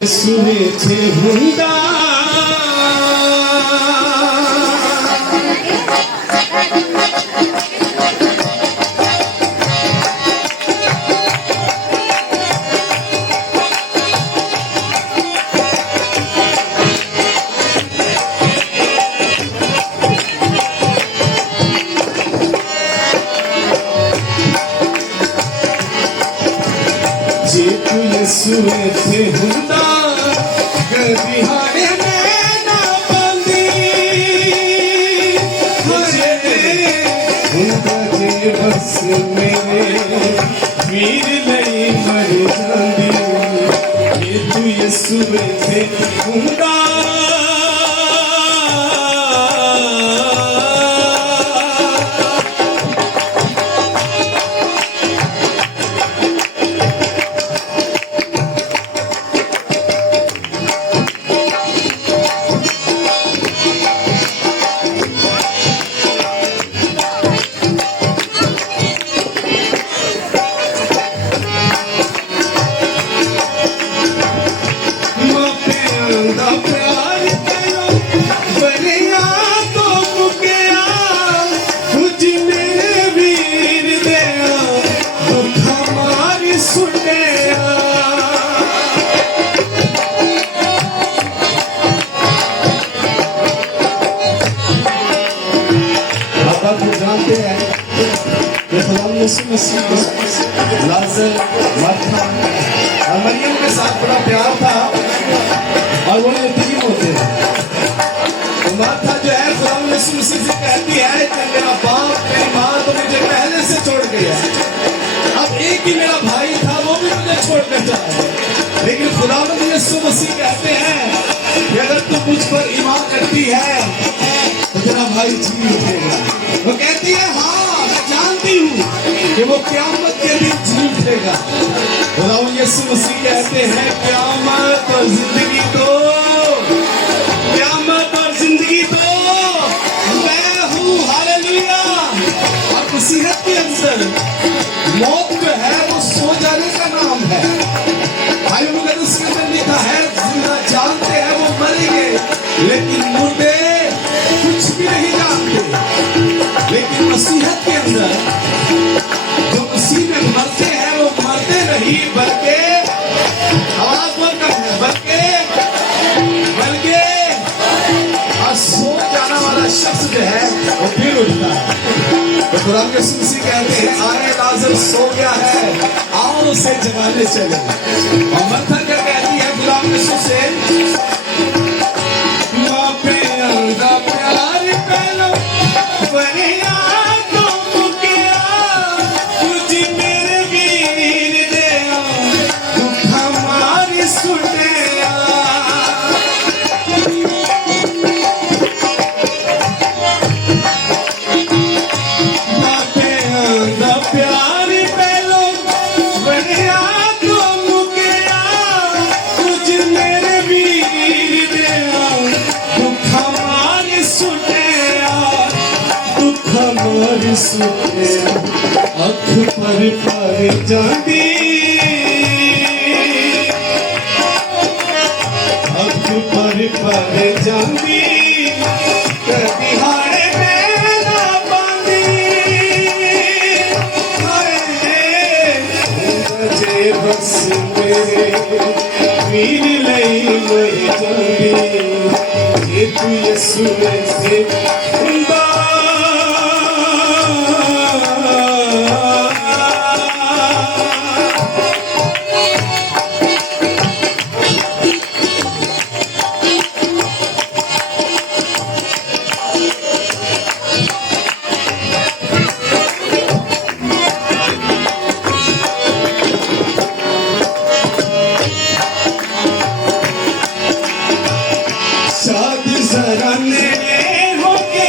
सुने हुंदा जे तू सुने हुंदा कभी हारे में ना बंदी हुंदा जे बस मेरे वीर नहीं मर जांदी जे तू सुने हुंदा लाज़र मरथा और मरियम के साथ बड़ा प्यार था और वो यतीम होते हैं। तो मरथा जो है खुदा यीशु मसीह से कहती है कि मेरा बाप मेरी माँ तो मुझे पहले से छोड़ गया, अब एक ही मेरा भाई था वो भी मुझे छोड़ कर चला। लेकिन खुदा यीशु मसीह कहते हैं कि अगर तू मुझ पर ईमान करती है तो तेरा भाई जी उठेगा। वो कहती है हाँ मैं जानती हूँ कि वो क़यामत के दिन जी उठेगा। खुदा यीशु मसीह कहते हैं क़यामत और जिंदगी तो क़यामत और जिंदगी तो मैं हूँ। हालेलुया। और मसीहत के अंदर मौत जो है वो सो जाने का नाम है। भाइयों अगर उसके अंदर लिखा है जिंदा जानते हैं वो मरेंगे, लेकिन मुर्दे कुछ भी नहीं जानते। लेकिन मसीहत के अंदर जो मसीह में मरते हैं वो मरते नहीं बल्कि आवाज बोलकर है बल्कि और सो जाना वाला शख्स जो है वो फिर उठता है। तो खुदा यीशु मसीह कहते हैं आए लाज़र सो गया है आओ उसे जगाने चले। और मरथा क्या कहती है खुदा यीशु से अख पर जाती अख पर जाती कभी हारे में ना बांधी जे बस मेरे वीर नहीं मर जाती जे तू यीशु से हुंदा। जरा ने होके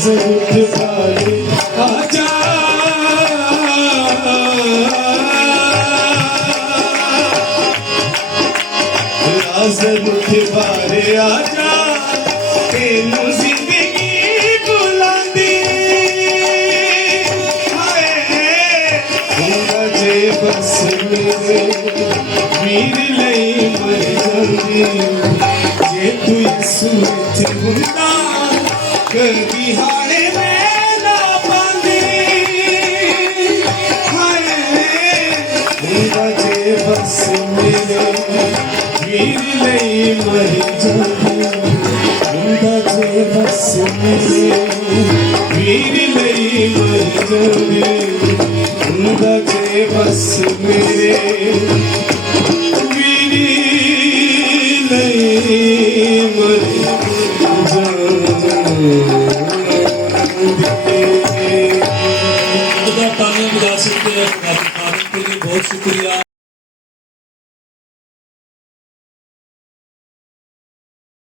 लाजर वाले आजा लाजर वाले आजा तेनू जिंदगी बुलांदी हाय जे बस मेरे वीर लई मर जांदी जे तू यसू विच हुंदा कदी हाणे मैं ना पांदी हाय जे बस मेरे वीर लई मर जांदी जे बस मेरे वीर लई मर जांदी जे बस मेरे वीर लई मर खुदा ताने मुदा सकते हैं बहुत शुक्रिया।